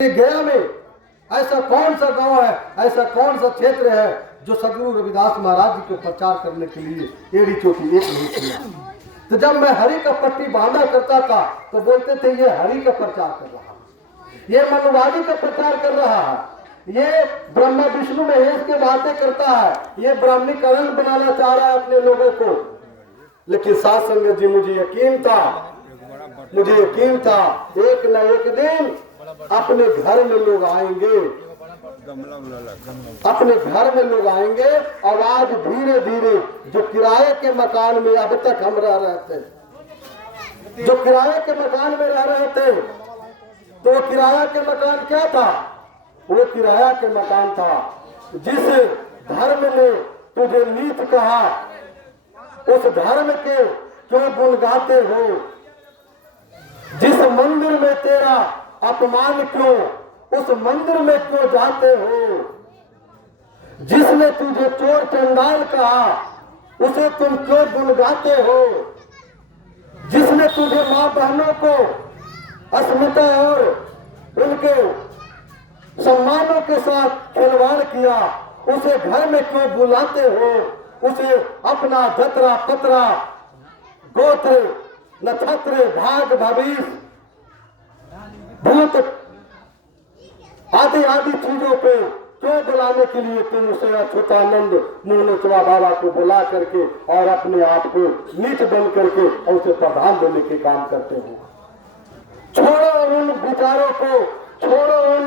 गया में ऐसा कौन सा गांव है, ऐसा कौन सा क्षेत्र है जो सदगुरु रविदास महाराज जी को प्रचार करने के लिए एड़ी चोटी एक नहीं किया। तो जब मैं हरि का पट्टी बांधा करता था तो बोलते थे ये हरि का प्रचार कर रहा है, ये मनुवादी का प्रचार कर रहा है, ये ब्रह्मा विष्णु महेश की बातें करता है, ये ब्राह्मणीकरण बनाना चाह रहा है अपने लोगों को। लेकिन साथ संगत जी मुझे यकीन था एक न एक दिन अपने घर में लोग आएंगे, अपने घर में लोग आएंगे और आज धीरे धीरे जो किराए के मकान में अब तक हम रह रहे थे, जो किराए के मकान में रह रहे थे, तो वो किराया के मकान क्या था? वो किराया के मकान था जिस धर्म ने तुझे नीच कहा उस धर्म के क्यों गुण गाते हो, जिस मंदिर में तेरा अपमान क्यों उस मंदिर में क्यों जाते हो, जिसने तुझे चोर चंडाल कहा उसे तुम क्यों गुण गाते हो, जिसने तुझे मां बहनों को अस्मिता और उनके सम्मानों के साथ खिलवाड़ किया उसे घर में क्यों बुलाते हो, उसे अपना जतरा पतरा गोत्र नक्षत्र भाग भविष्य भूत आदि आदि चीजों पे क्यों बुलाने के लिए तुम उसे अच्युतानंद मुनोचवा बाबा को बुला करके और अपने आप को नीच बन करके और उसे प्रधान देने के काम करते हो। छोड़ो उन विचारों को, छोड़ो उन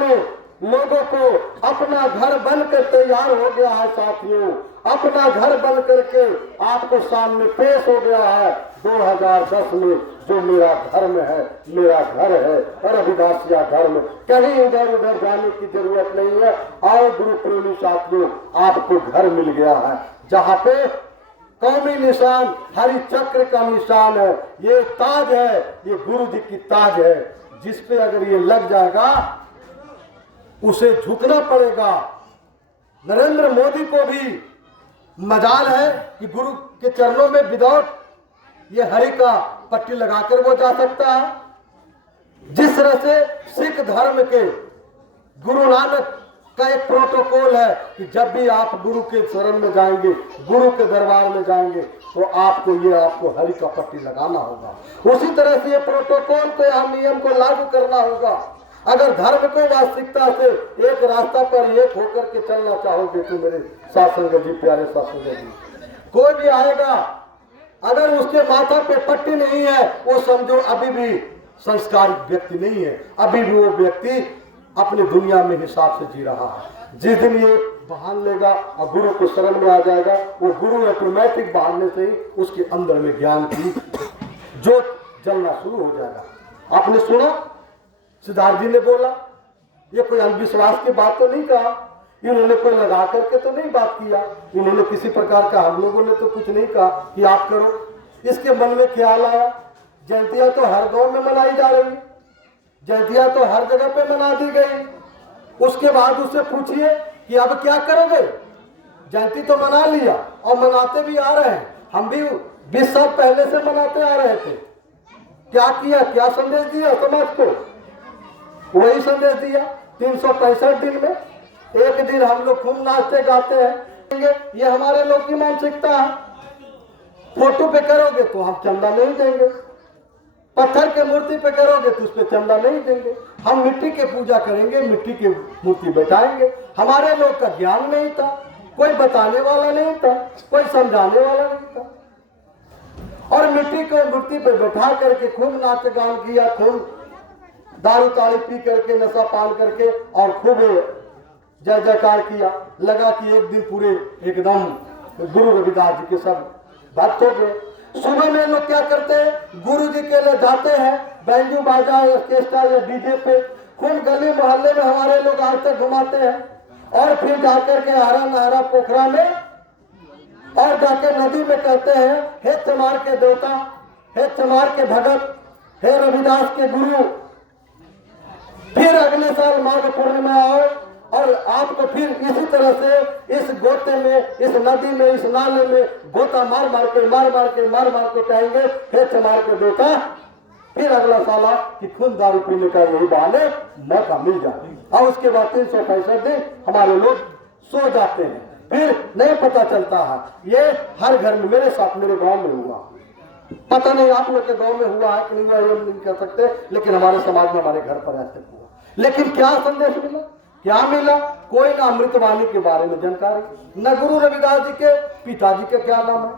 लोगों को। अपना घर बनकर तैयार हो गया है साथियों, अपना घर बन करके आपको सामने पेश हो गया है 2010 में जो मेरा धर्म है, मेरा घर है रविदासिया धर्म। कहीं इधर उधर जाने की जरूरत नहीं है। आओ गुरु प्रेमी साथियों, आपको घर मिल गया है जहाँ पे कौमी निशान हरि चक्र का निशान है, ये ताज है, ये गुरु जी की ताज है, जिसपे अगर ये लग जाएगा उसे झुकना पड़ेगा। नरेंद्र मोदी को भी मजाल है कि गुरु के चरणों में विदाउट ये हरि का पट्टी लगाकर वो जा सकता है। जिस तरह से सिख धर्म के गुरु नानक का एक प्रोटोकॉल है कि जब भी आप गुरु के शरण में जाएंगे, गुरु के दरबार में जाएंगे तो आपको हरि का पट्टी लगाना होगा। उसी तरह से ये प्रोटोकॉल को हम नियम को लागू करना होगा। अगर धर्म को वास्तविकता से एक रास्ता पर एक होकर के चलना चाहोगे तो मेरे सत्संग जी, प्यारे सत्संग जी, कोई भी आएगा अगर उसके माथा पे पट्टी नहीं है वो समझो अभी भी संस्कारित व्यक्ति नहीं है, अभी भी वो व्यक्ति अपनी दुनिया में हिसाब से जी रहा है। जिस दिन ये बहान लेगा और गुरु को शरण में आ जाएगा, वो गुरु ऑटोमेटिक बहाने से ही उसके अंदर में ज्ञान की जोत जलना शुरू हो जाएगा। आपने सुना सिद्धार्थ जी ने बोला, ये कोई अंधविश्वास की बात तो नहीं कहा, इन्होंने कोई लगा करके तो नहीं बात किया, इन्होंने किसी प्रकार का हम लोगों ने तो कुछ नहीं कहा कि आप करो। इसके मन में ख्याल आया जयंतियां तो हर गांव में मनाई जा रही, जयंतियां तो हर जगह पे मना दी गई। उसके बाद उससे पूछिए कि अब क्या करोगे? जयंती तो मना लिया और मनाते भी आ रहे हैं, हम भी 20 साल पहले से मनाते आ रहे थे। क्या किया, क्या संदेश दिया समाज को? वही संदेश दिया। 365 दिन में एक दिन हम लोग खूब नाचते गाते हैं, ये हमारे लोग की मानसिकता है। फोटो पे करोगे तो हम चंदा नहीं देंगे, पत्थर के मूर्ति पे करोगे तो उस पे चंदा नहीं देंगे, हम मिट्टी के पूजा करेंगे, मिट्टी की मूर्ति बैठाएंगे। हमारे लोग का ज्ञान नहीं था, कोई बताने वाला नहीं था, कोई समझाने वाला नहीं था, और मिट्टी को मूर्ति पे बैठा करके खूब नाच गान किया, खूब दारू ताड़ी पी करके, नशा पान करके और खूब जय जयकार किया। लगा कि एक दिन पूरे एकदम गुरु रविदास जी के सब भक्त हो गए। सुबह में लोग क्या करते हैं, गुरु जी के लिए जाते हैं, बैंजू बाजा ऑर्केस्ट्रा या डीजे पे खूब गली मोहल्ले में हमारे लोग आज तक घुमाते हैं, और फिर जाकर के हरा नहरा पोखरा में और जाके नदी में कहते हैं, हे चमार के देवता, हे चमार के भगत, हे रविदास के गुरु, फिर अगले साल माघ पूर्णिमा आओ और आपको फिर इसी तरह से इस गोते में, इस नदी में, इस नाले में गोता मार मार के कहेंगे, हे चमार के देवता फिर अगला साला कि खून दारू पीने का यही बहाने मौका मिल जाए, और उसके बाद 365 दिन हमारे लोग सो जाते हैं, फिर नहीं पता चलता है। ये हर घर में, मेरे साथ मेरे गांव में हुआ, पता नहीं आप लोग के गांव में हुआ है कि नहीं हुआ, ये हम नहीं कह सकते, लेकिन हमारे समाज में, हमारे घर पर ऐसे हुआ। लेकिन क्या संदेश मिला, क्या मिला? कोई ना अमृतवाणी के बारे में जानकारी, न गुरु रविदास जी के पिताजी का क्या नाम है,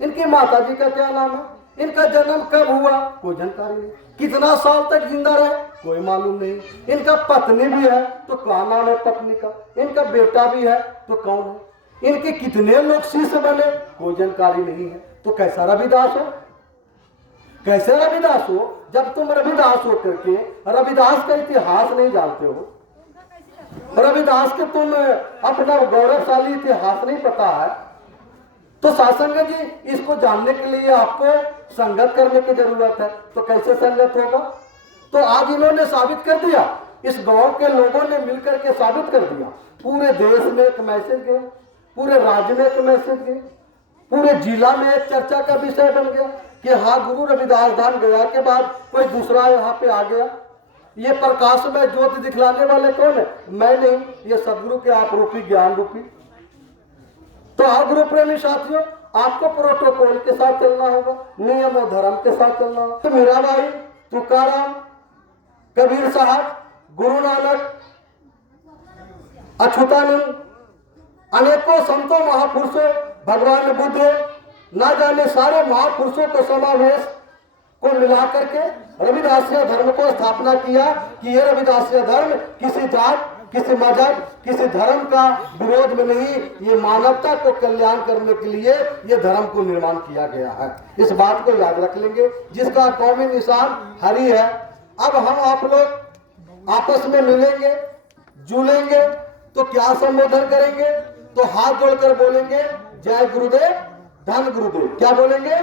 इनकी माता जी का क्या नाम है, इनका जन्म कब हुआ, कोई जानकारी नहीं, कितना साल तक जिंदा रहे कोई मालूम नहीं, इनका पत्नी भी है तो क्या नाम है पत्नी का, इनका बेटा भी है तो कौन है, इनके कितने लोग शिष्य बने कोई जानकारी नहीं है। तो कैसा रविदास हो, कैसे रविदास हो जब तुम रविदास हो करके रविदास का इतिहास नहीं जानते हो, रविदास के तुम अपना गौरवशाली इतिहास नहीं पता है। तो सासंग जी, इसको जानने के लिए आपको संगत करने की जरूरत है। तो कैसे संगत होगा? तो आज इन्होंने साबित कर दिया, इस गांव के लोगों ने मिलकर के साबित कर दिया, पूरे देश में एक मैसेज गया, पूरे राज्य में एक मैसेज गया, पूरे जिला में एक चर्चा का विषय बन गया कि हाँ, गुरु रविदास धाम गया के बाद कोई दूसरा यहाँ पे आ गया। ये प्रकाश में ज्योति दिखलाने वाले कौन है? मैं नहीं, ये सदगुरु के आप रूपी ज्ञान रूपी। तो आप गुरु प्रेमी साथियों, आपको प्रोटोकॉल के साथ चलना होगा, नियम और धर्म के साथ चलना होगा। तो मीराबाई, तुकाराम, कबीर साहब, गुरु नानक, अच्युतानंद, अनेकों संतों महापुरुषों, भगवान बुद्ध, ना जाने सारे महापुरुषों को समावेश को मिला करके रविदासीय धर्म को स्थापना किया कि ये रविदासीय धर्म किसी जात, किसी मजहब, किसी धर्म का विरोध में नहीं, ये मानवता को कल्याण करने के लिए ये धर्म को निर्माण किया गया है। इस बात को याद रख लेंगे, जिसका कौमी निशान हरि है। अब हम आप लोग आपस में मिलेंगे, जुलेंगे, तो क्या संबोधन करेंगे? तो हाथ जोड़कर बोलेंगे जय गुरुदेव, धन गुरुदेव। क्या बोलेंगे?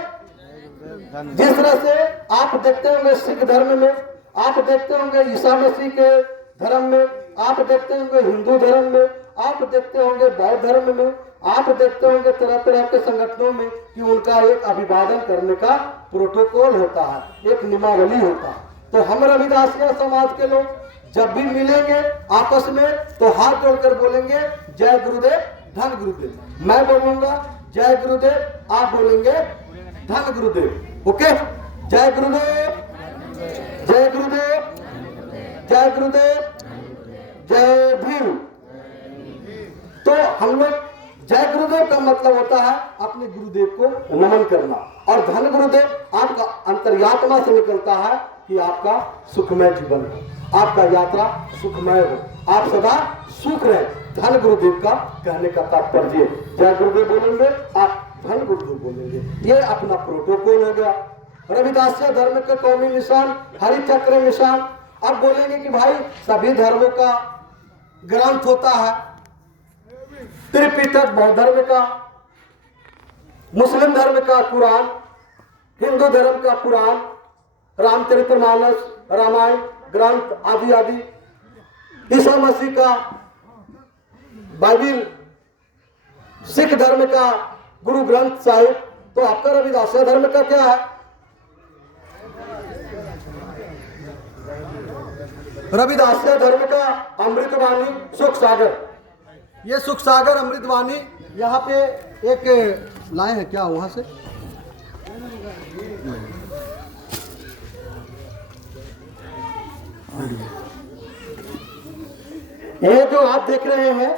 जिस तरह से आप देखते होंगे सिख धर्म में, आप देखते होंगे ईसा मसीह के धर्म में, आप देखते होंगे हिंदू धर्म में, आप देखते होंगे बौद्ध धर्म में, आप देखते होंगे तरह तरह के संगठनों में कि उनका एक अभिवादन करने का प्रोटोकॉल होता है, एक नियमावली होता है। तो हम रविदासिया समाज के लोग जब भी मिलेंगे आपस में, तो हाथ जोड़कर बोलेंगे जय गुरुदेव, धन गुरुदेव। मैं बोलूंगा जय गुरुदेव, आप बोलेंगे धन गुरुदेव। ओके, जय गुरुदेव, जय गुरुदेव, जय गुरुदेव, जय भीम। तो हम लोग जय गुरुदेव का मतलब होता है अपने गुरुदेव को नमन करना, और धन गुरुदेव आपका अंतर्यात्मा से निकलता है कि आपका सुखमय जीवन हो, आपका यात्रा सुखमय हो, आप सदा सुख रहे। धन गुरुदेव का कहने का तात्पर्य, जय गुरुदेव बोलेंगे, आप धन गुरुदेव बोलेंगे। ये अपना प्रोटोकॉल हो गया। रविदासीय धर्म के कौमी निशान हरि चक्र निशान। अब बोलेंगे कि भाई सभी धर्मों का ग्रंथ होता है, त्रिपिटक बौद्ध धर्म का, मुस्लिम धर्म का कुरान, हिंदू धर्म का पुराण, रामचरितमानस, रामायण ग्रंथ आदि आदि, ईसा मसीह का बाइबिल, सिख धर्म का गुरु ग्रंथ साहिब। तो आपका रविदासीय धर्म का क्या है? रविदासीय धर्म का अमृतवाणी सुख सागर। ये सुख सागर अमृतवाणी, यहाँ पे एक लाए हैं क्या वहां से? ये जो आप देख रहे हैं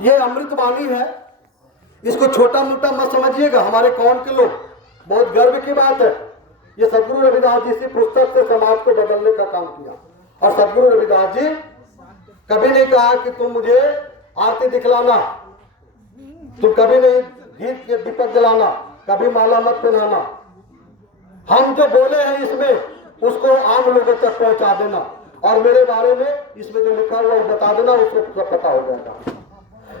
ये अमृतवाणी है। इसको छोटा मोटा मत समझिएगा, हमारे कौम के लोग, बहुत गर्व की बात है। ये सदगुरु रविदास जी इसी पुस्तक से समाज को बदलने का काम किया। और सदगुरु रविदास जी कभी नहीं कहा कि तुम मुझे आरती दिखलाना, तुम कभी नहीं घी के दीपक जलाना, कभी माला मत पहनाना। हम जो बोले हैं इसमें उसको आम लोगों तक पहुंचा देना, और मेरे बारे में इसमें जो लिखा हुआ वो बता देना, उसको पता हो जाएगा।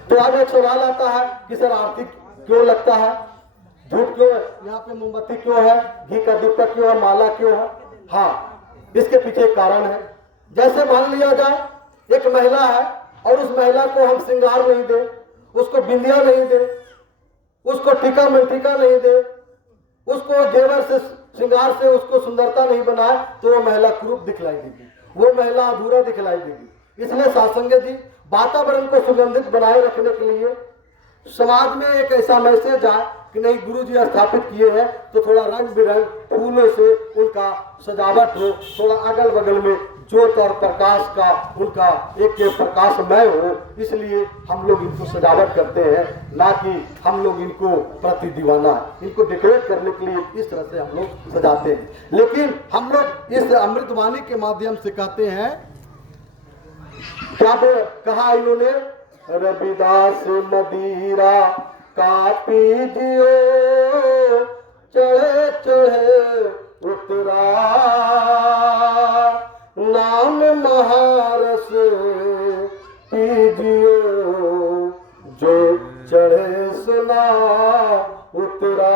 तो आज एक सवाल आता है कि सर आरती क्यों लगता है, झूठ क्यों है, यहाँ पे मोमबत्ती क्यों है, घी का दीपक क्यों है, माला क्यों है? हाँ, इसके पीछे एक कारण है। जैसे मान लिया जाए एक महिला है और उस महिला को हम श्रृंगार नहीं दे, उसको बिंदिया नहीं दे, उसको टीका मंटिका नहीं दे, उसको जेवर से श्रृंगार से उसको सुंदरता नहीं बनाए तो वो महिला कुरूप दिखलाई देगी, वो महिला अधूरा दिखलाई देगी। इसलिए साधुसंग जी वातावरण को सुगंधित बनाए रखने के लिए समाज में एक ऐसा मैसेज आए कि नहीं, गुरु जी स्थापित किए हैं तो थोड़ा रंग बिरंग फूलों से उनका सजावट हो, थोड़ा अगल बगल में ज्योत और प्रकाश का उनका एक प्रकाशमय हो, इसलिए हम लोग इनको सजावट करते हैं, ना कि हम लोग इनको प्रति दीवाना इनको डेकोरेट करने के लिए इस तरह से हम लोग सजाते हैं। लेकिन हम लोग इस अमृतवाणी के माध्यम से कहते हैं, क्या कहा इन्होंने, रविदास मदिरा का पीजियो चढ़े चढ़े उतरा, नाम महारस पीजियो जो चढ़े सुना उतरा।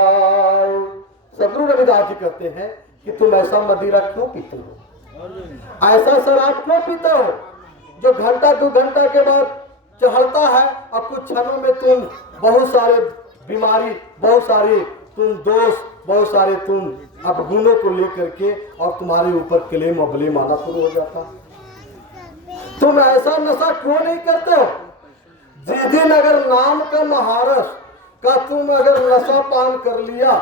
सदगुरु रविदास जी कहते हैं कि तुम ऐसा मदिरा क्यों पीते हो, ऐसा शराब क्यों पीते हो जो घंटा 2 घंटा के बाद चढ़ता है और कुछ क्षणों में तुम बहुत सारे बीमारी, बहुत सारे तुम दोष, बहुत सारे तुम अपगुणों को लेकर के और तुम्हारे ऊपर क्लेम और ब्लेम आना शुरू हो जाता। तुम ऐसा नशा क्यों नहीं करते हो? जिस दिन अगर नाम का महारस का तुम अगर नशा पान कर लिया,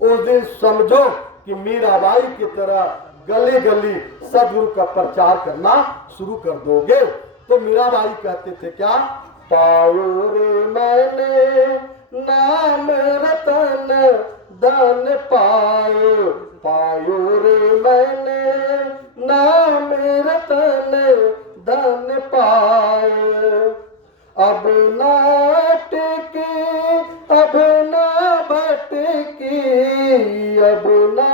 उस दिन समझो कि मीराबाई की तरह गली गली सदगुरु का प्रचार करना शुरू कर दोगे। तो मीराबाई कहते थे क्या, पायो रे मैंने नाम रतन धन पायो, पायो रे मैंने नाम रतन धन पायो, अब ना अटकी अब ना भटकी, अब ना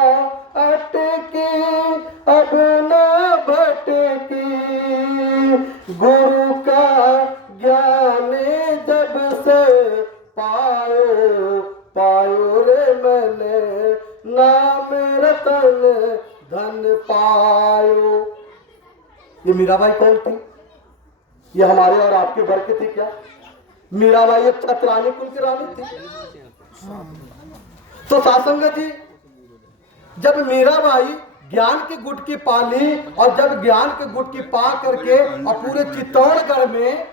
अटकी अब ना भटकी, गुरु का ज्ञान जब से पायो, पायो रे मैंने नाम रतन धन पायो। ये मीराबाई कौन थी? ये हमारे और आपके वर्ग की थी क्या? मीराबाई एक छत्रानी कुल की रानी थी। तो सासंग जी जब मीराबाई ज्ञान की गुटकी पाली और जब ज्ञान की गुटकी पा करके और पूरे चित्तौड़गढ़ में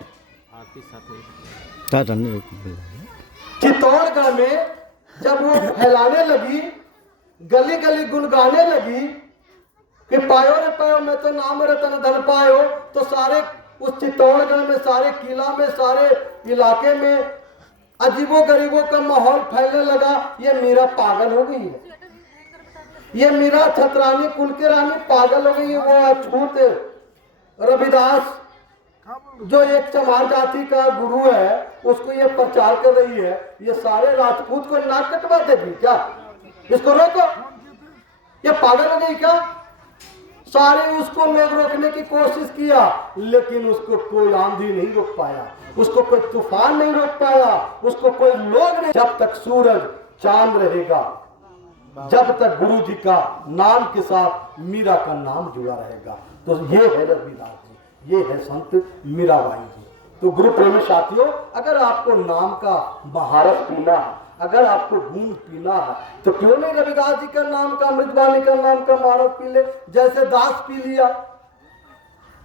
जब वो फैलाने लगी, गली गली गुनगाने लगी कि पायो रे पायो मैं तो नाम रतन धन पायो, तो सारे उस चित्तौड़गढ़ में, सारे किला में, सारे इलाके में अजीबो गरीबों का माहौल फैलने लगा। ये मीरा पागल हो गई है, ये मीरा छत्रानी कुल की रानी पागल हो गई है। वो अछूत रविदास जो एक चमार जाति का गुरु है, उसको ये प्रचार कर रही है, ये सारे राजपूत को नाक कटवा देगी क्या? इसको रोको, ये पागल हो गई क्या? सारे उसको मेघ रोकने की कोशिश किया, लेकिन उसको कोई आंधी नहीं रोक पाया, उसको कोई तूफान नहीं रोक पाया, उसको कोई लोग नहीं। जब तक सूरज चांद रहेगा, जब तक गुरु जी का नाम के साथ मीरा का नाम जुड़ा रहेगा। तो ये है रविदास जी, ये है संत मीराबाई जी। तो गुरु प्रेमी साथियों, अगर आपको नाम का महारस पीना है, अगर आपको गुण पीना है, तो क्यों नहीं रविदास जी का नाम का, अमृतवाणी का नाम का महारस पी ले। जैसे दास पी लिया,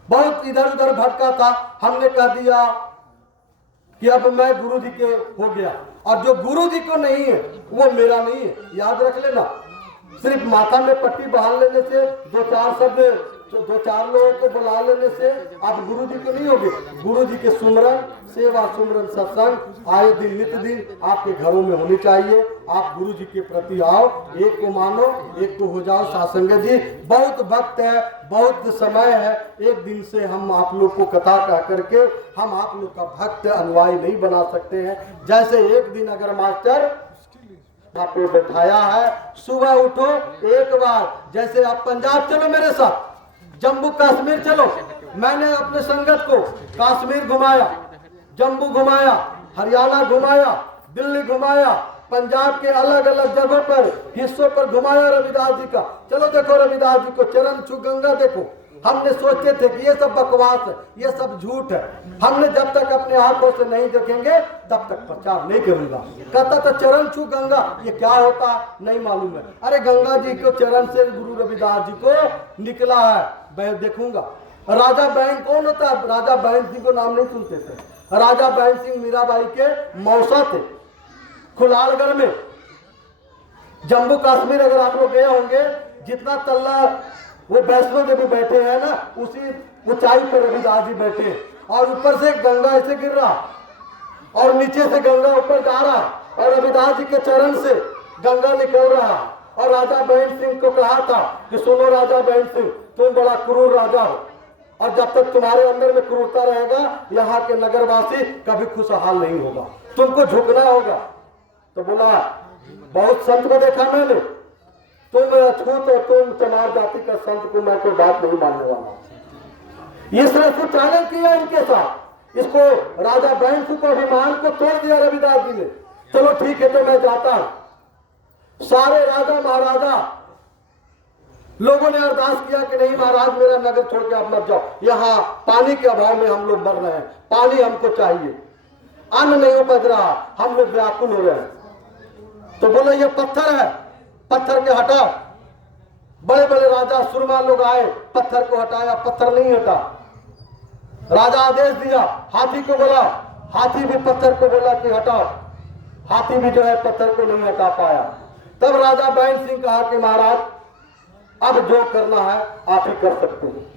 बहुत इधर उधर भटका था, हमने कह दिया कि अब मैं गुरु जी के हो गया, और जो गुरु जी को नहीं है वो मेरा नहीं है। याद रख लेना, सिर्फ माथा में पट्टी बहाल लेने से, 2-4 शब्द 2-4 लोगों को बुला लेने से आप गुरु जी के नहीं होगे। गुरु जी के सुमरन, सेवा, सुमरन, सत्संग आए दिन नित्य दिन आपके घरों में होनी चाहिए। आप गुरु जी के प्रति आओ, एक को मानो, एक को हो जाओ। सासंग जी बहुत वक्त है, बहुत समय है, एक दिन से हम आप लोग को कथा कह करके हम आप लोग का भक्त अनुयायी नहीं बना सकते हैं। जैसे एक दिन अगर मास्टर आपको बैठाया है, सुबह उठो एक बार, जैसे आप पंजाब चलो मेरे साथ, जम्मू कश्मीर चलो। मैंने अपने संगत को कश्मीर घुमाया, जम्मू घुमाया, हरियाणा घुमाया, दिल्ली घुमाया, पंजाब के अलग अलग जगहों पर, हिस्सों पर घुमाया रविदास जी का। चलो देखो रविदास जी को, चरण छू गंगा देखो, हमने सोचते थे कि ये सब बकवास है, ये सब झूठ है। हमने जब तक अपने आंखों से नहीं देखेंगे तब तक प्रचार नहीं करूंगा। कहता था चरण छू गंगा, ये क्या होता नहीं मालूम है। अरे गंगा जी को चरण से गुरु रविदास जी को निकला है, मैं देखूंगा। राजा बहन कौन होता है? राजा बहन सिंह को नाम नहीं सुनते थे। राजा बहन सिंह मीराबाई के मौसा थे, खुलालगढ़ में। जम्मू कश्मीर अगर आप लोग गए होंगे, जितना तल्ला वो वैष्णो देवी बैठे हैं ना, उसी ऊंचाई पर रविदास जी बैठे, और ऊपर से गंगा ऐसे गिर रहा और नीचे से गंगा ऊपर जा रहा, और रविदास जी के चरण से गंगा निकल रहा। और राजा बहन सिंह को कहा था कि सुनो राजा बहन सिंह, तुम बड़ा क्रूर राजा हो, और जब तक तुम्हारे अंदर में क्रूरता रहेगा, यहाँ के नगरवासी कभी खुशहाल नहीं होगा, तुमको झुकना होगा। तो बोला बहुत संत को देखा मैंने, तुम अछूत और तुम चमार जाति का संत को मैं कोई बात नहीं मानने वाला। इस तरह से चैलेंज किया इनके साथ। इसको राजा बहन सिंह को अभिमान को तोड़ दिया रविदास जी ने। चलो ठीक है, तो मैं जाता हूं। सारे राजा महाराजा लोगों ने अरदास किया कि नहीं महाराज, मेरा नगर छोड़ के आप मत जाओ, यहाँ पानी के अभाव में हम लोग मर रहे हैं, पानी हमको चाहिए, अन्न नहीं उपज रहा, हम लोग व्याकुल हो रहे हैं। तो बोले ये पत्थर है, पत्थर के हटाओ। बड़े बड़े राजा सुरमा लोग आए, पत्थर को हटाया, पत्थर नहीं हटा। राजा आदेश दिया, हाथी को बोला, हाथी भी पत्थर को बोला कि हटाओ, हाथी भी जो है पत्थर को नहीं हटा पाया। तब राजा बहन सिंह कहा कि महाराज अब जो करना है आप ही कर सकते हैं।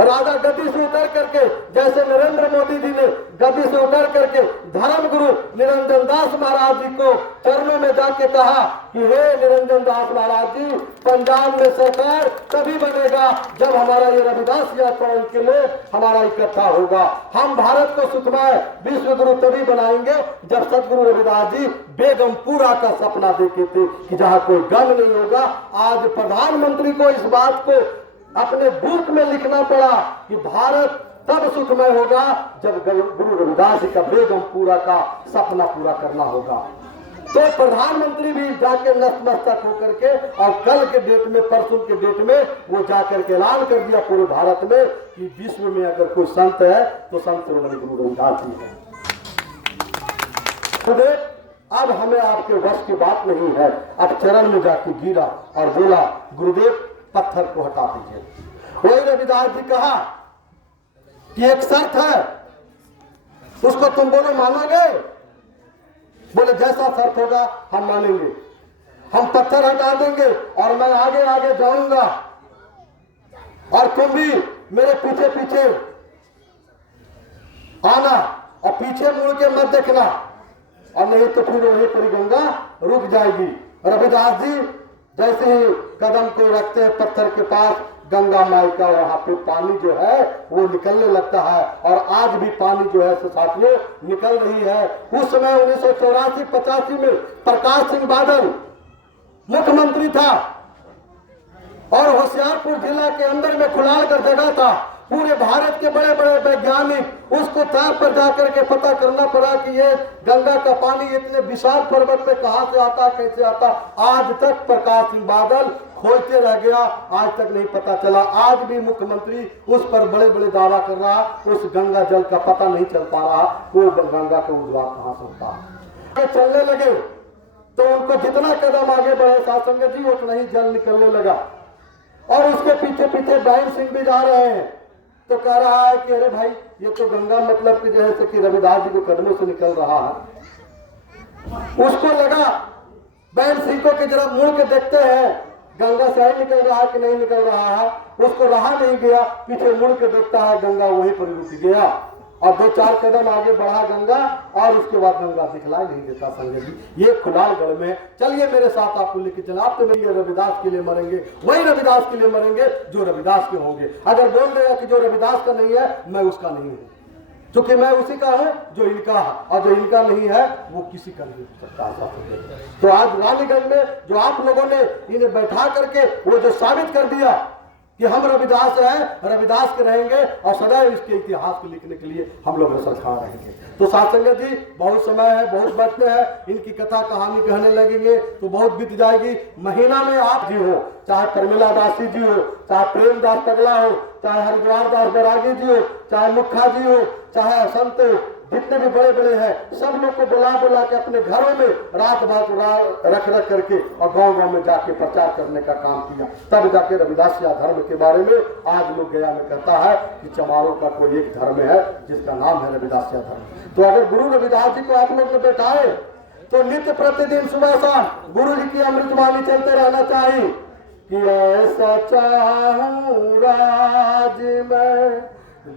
राजा गद्दी से उतर करके, जैसे नरेंद्र मोदी जी ने गद्दी से उतर करके धर्म गुरु निरंजन दास महाराज जी को चरणों में जाके कहा कि हे निरंजन दास महाराज जी, पंजाब में सरकार तभी बनेगा जब हमारा ये रविदास यात्रा के लिए हमारा इकट्ठा होगा। हम भारत को सुखमय विश्व गुरु तभी बनाएंगे जब सदगुरु रविदास जी बेगमपुरा का सपना देखे थे कि जहाँ कोई गम नहीं होगा। आज प्रधानमंत्री को इस बात को अपने बुक में लिखना पड़ा कि भारत तब सुखमय होगा जब गुरु रविदास जी का बेगमपुरा का सपना पूरा करना होगा। तो प्रधानमंत्री भी जाके नतमस्तक होकर के, और कल के डेट में, परसों के डेट में वो जाकर के ऐलान कर दिया पूरे भारत में कि विश्व में अगर कोई संत है तो संत शिरोमणि गुरु रविदास जी है। तो अब हमें आपके वश की बात नहीं है। अब चरण में जाके गिरा और बोला गुरुदेव पत्थर को हटा दीजिए। वही रविदास जी कहा कि एक शर्त है, उसको तुम बोलो मानोगे? बोले जैसा शर्त होगा हम मानेंगे, हम पत्थर हटा देंगे और मैं आगे आगे जाऊंगा और तुम भी मेरे पीछे पीछे आना और पीछे मुड़ के मत देखना, और नहीं तो फिर वहीं पर गंगा रुक जाएगी। रविदास जी जैसे ही कदम को रखते हैं पत्थर के पास, गंगा माई का वहां पे पानी जो है वो निकलने लगता है। और आज भी पानी जो है साथियों निकल रही है। उस समय 1984-85 में प्रकाश सिंह बादल मुख्यमंत्री था, और होशियारपुर जिला के अंदर में खुलालगढ़ जगह था। पूरे भारत के बड़े बड़े वैज्ञानिक उसको तार पर जाकर के पता करना पड़ा कि ये गंगा का पानी इतने विशाल पर्वत पे कहां से आता, कैसे आता। आज तक प्रकाश सिंह बादल खोजते रह गया, आज तक नहीं पता चला। आज भी मुख्यमंत्री उस पर बड़े बड़े दावा कर रहा, उस गंगा जल का पता नहीं चल पा रहा, वो गंगा का उद्धार कहां से होता। चलने लगे तो उनको जितना कदम आगे बढ़े साथ संगत जी उतना ही जल निकलने लगा, और उसके पीछे पीछे बहन सिंह भी जा रहे हैं। तो कह रहा है कि अरे भाई ये तो गंगा मतलब कि जैसे कि रविदास जी के कदमों से निकल रहा है। उसको लगा बहन सिंह को कि जरा मुड़ के देखते हैं गंगा सही निकल रहा है कि नहीं निकल रहा है। उसको रहा नहीं गया, पीछे मुड़ के देखता है गंगा वहीं पर रुक गया, और 2-4 कदम आगे बढ़ा गंगा, और उसके बाद गंगा दिखलाई नहीं देता। संजय जी ये खुलालगढ़ में, चलिए मेरे साथ आपको लेके चला। आप तो मेरे रविदास के लिए मरेंगे, वही रविदास के लिए मरेंगे जो रविदास के होंगे। अगर बोल देगा कि जो रविदास का नहीं है मैं उसका नहीं हूँ, क्योंकि मैं उसी का हूँ जो इनका है, और जो इनका नहीं है वो किसी का नहीं हो सकता। तो आज रानीगंज में जो आप लोगों ने इन्हें बैठा करके वो जो साबित कर दिया कि हम रविदास हैं, रविदास के रहेंगे और सदैव इसके इतिहास को लिखने के लिए हम लोग रसरखां रहेंगे। तो साथ संगत जी, बहुत समय है, बहुत वक्त है, इनकी कथा कहानी कहने लगेंगे तो बहुत बीत जाएगी। महीना में आप जी हो, चाहे प्रमिला दासी जी हो, चाहे प्रेमदास तगला हो, चाहे हरिद्वार दास बैरागी जी हो, चाहे मुखा जी हो, चाहे संत जितने भी बड़े बड़े हैं, सब लोग को बुला बुला के अपने घरों में रात बात रख करके और गांव गांव में जाके प्रचार करने का काम किया। तब जाके रविदासिया धर्म के बारे में आज लोग गया में कहता है कि चमारों का कोई एक धर्म है जिसका नाम है रविदासिया धर्म। तो अगर गुरु रविदास जी को आप लोग ने बैठाए तो नित्य प्रतिदिन सुबह शाम गुरु जी की अमृतवाणी चलते रहना चाहिए कि ऐसा चाहूं राज में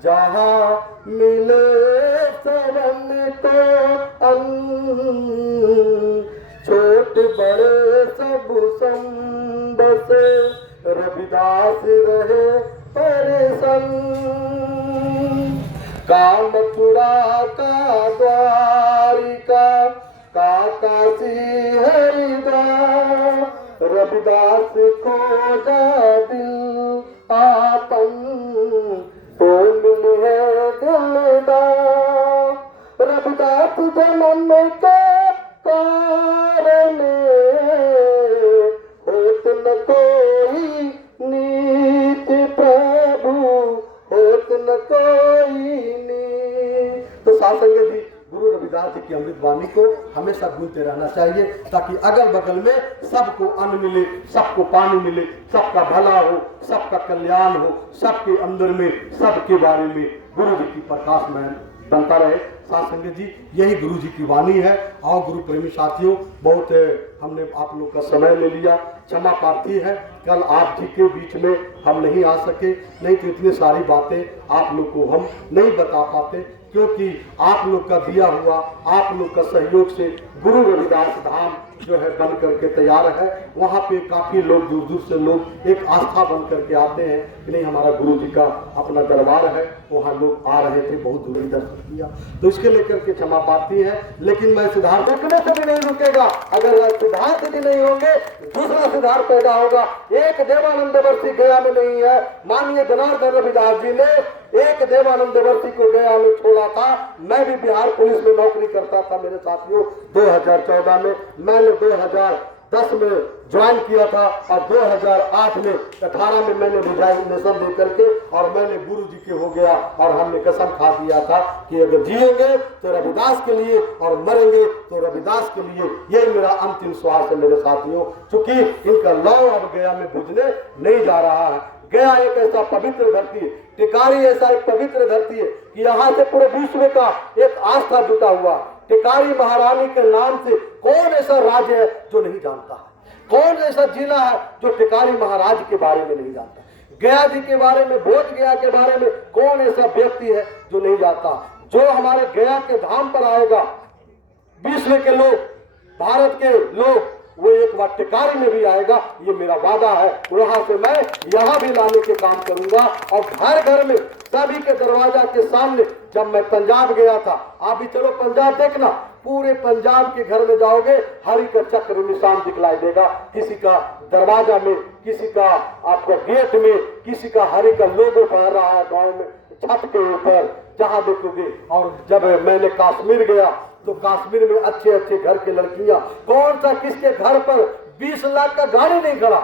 जहाँ मिले सबन को छोट बड़े सब बसे रविदास रहे परेशान। काम मथुरा का द्वारिका का काशी हरिद्वार रविदास को दिल आपन तो मिले दिलदार रविदास जन्म के कारण होत न कोई नीत प्रभु होत न कोई नीत। तो सासंग जी गुरु रविदास जी की अमृतवाणी को हमेशा गूंजते रहना चाहिए ताकि अगल बगल में सबको अन्न मिले, सबको पानी मिले, सबका भला हो, सबका कल्याण हो, सबके अंदर में सबके बारे में गुरु जी की प्रकाश में बनता रहे। साथ संगत जी, यही गुरु जी की वाणी है। और गुरु प्रेमी साथियों, बहुत हमने आप लोग का समय ले लिया, क्षमा प्रार्थी है। कल आप जी के बीच में हम नहीं आ सके, नहीं तो इतनी सारी बातें आप लोग को हम नहीं बता पाते, क्योंकि आप लोग का दिया हुआ, आप लोग का सहयोग से गुरु रविदास धाम जो है बन करके तैयार है। वहाँ पे काफ़ी लोग दूर दूर से लोग एक आस्था बन करके आते हैं कि नहीं हमारा गुरु जी का अपना दरबार है, वहाँ लोग आ रहे थे, बहुत दूर दर्शन किया। तो इसके लेकर के क्षमा प्रार्थी है, लेकिन मैं सुधार देखने से भी नहीं रुकेगा। अगर सुधार से भी नहीं होंगे, दूसरा सुधार पैदा होगा। एक देवानंद वर्षी गया में नहीं है, माननीय जनार्दन रविदास जी ने एक देवानंद वर्षी को गया में छोड़ा था। मैं भी बिहार पुलिस में नौकरी करता था मेरे साथियों। 2014 में मैंने 2010 में ज्वाइन किया था और 2008 में 18 में मैंने रिजाइनेशन दे करके और मैंने गुरु जी के हो गया और हमने कसम खा दिया था कि अगर जिएंगे तो रविदास के लिए और मरेंगे तो रविदास के लिए। यही मेरा अंतिम श्वास है मेरे साथियों। चूंकि इनका लौ अब गया में बुझने नहीं जा रहा है। गया एक ऐसा पवित्र धरती है, टिकारी ऐसा एक पवित्र धरती है कि यहाँ से पूरे विश्व का एक आस्था जुटा हुआ। टिकारी महारानी के नाम से कौन ऐसा राज्य है जो नहीं जानता है? कौन ऐसा जिला है जो टिकारी महाराज के बारे में नहीं जानता? गया जी के बारे में, बोध गया के बारे में कौन ऐसा व्यक्ति है जो नहीं जानता? जो हमारे गया के धाम पर आएगा, विश्व के लोग, भारत के लोग, वो एक बार टिकारी में भी आएगा, ये मेरा वादा है। वहां से मैं यहाँ भी लाने के काम करूंगा। और घर घर में सभी के दरवाजा के सामने, जब मैं पंजाब गया था, आप भी चलो पंजाब देखना, पूरे पंजाब के घर में जाओगे, हरि का चक्र निशान दिखलाई देगा। किसी का दरवाजा में, किसी का आपका गेट में, किसी का हरि का लोगो पहन रहा है गाँव में, छत के ऊपर जहाँ देखोगे। और जब मैंने कश्मीर गया तो कश्मीर में अच्छे अच्छे घर के लड़कियां, कौन सा किसके घर पर 20 लाख का गाड़ी नहीं खड़ा,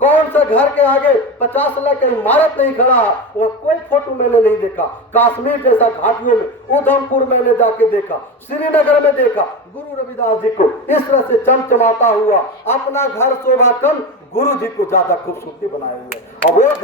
कौन सा घर के आगे 50 लाख का इमारत नहीं खड़ा है, वह कोई फोटो मैंने नहीं देखा। कश्मीर जैसा घाटियों में, उधमपुर मैंने जाके देखा, श्रीनगर में देखा, गुरु रविदास जी को इस तरह से चमचमाता हुआ अपना घर शोभा कम, गुरु जी को ज्यादा खूबसूरती बनाए हुए। और वो